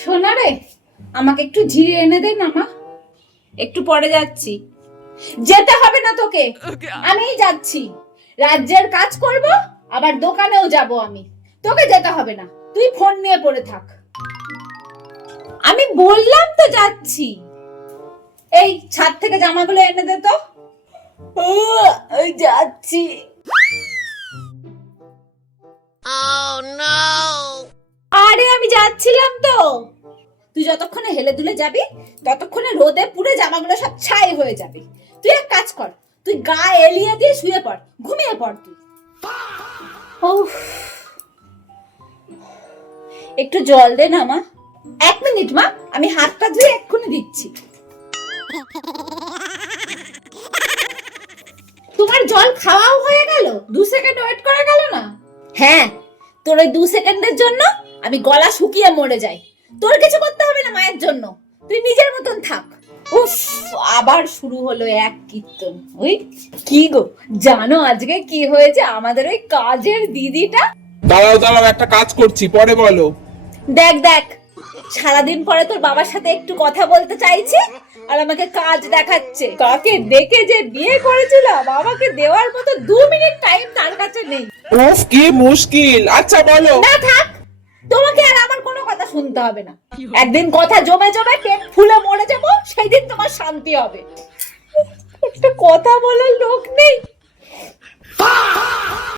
সোনা রে, আমাকে একটু জিরে এনে দে না মা। একটু পরে যাচ্ছি। যেতে হবে না তোকে, আমিই যাচ্ছি। রাজ্যের কাজ করব, আবার দোকানেও যাব আমি। তোকে যেতে হবে না, তুই ফোন নিয়ে পড়ে থাক। আমি বললাম তো যাচ্ছি। এই ছাদ থেকে জামাগুলো এনে দে তো। যাচ্ছি। আরে আমি যাচ্ছিলাম তো। তুই যতক্ষণে হেলে দুলে যাবি ততক্ষণে রোদে পুড়ে জামাগুলো সব ছাই হয়ে যাবে। তুই এক কাজ কর, তুই গা এলিয়ে দিয়ে শুয়ে পড়, ঘুমিয়ে পড় তুই। উফ, একটু জল দে না মা। 1 মিনিট মা, আমি হাতটা ধুয়ে এক্ষুনি দিচ্ছি। তোমার জল খাওয়াও হয়ে গেল, 2 সেকেন্ড ওয়েট করা গেল না? হ্যাঁ, তোর ওই 2 সেকেন্ডের জন্য আমি গলা শুকিয়ে মরে যাই। তোর কিছু করতে হবে না মায়ের জন্য, তুই নিজের মতন থাক। উফ, আবার শুরু হলো এক কীর্তন। ওই কি গো, জানো আজকে কি হয়েছে? আমাদের ওই কাজের দিদিটা। দাঁড়াও দাঁড়াও, একটা কাজ করছি, পরে বলো। দেখ দেখ, সারাদিন পরে তোর বাবার সাথে একটু কথা বলতে চাইছি আর আমাকে কাজ দেখাচ্ছে। কাকে দেখে যে বিয়ে করেছিলাম, আমাকে দেওয়ার মতো 2 মিনিট টাইম তার কাছে নেই। উফ, কি মুশকিল। আচ্ছা বলো। না থাক, তোমাকে আর আমার কোনো কথা শুনতে হবে না। একদিন কথা জমে জমে পেট ফুলে মরে যাব, সেই দিন তোমার শান্তি হবে। একটা কথা বলার লোক নেই।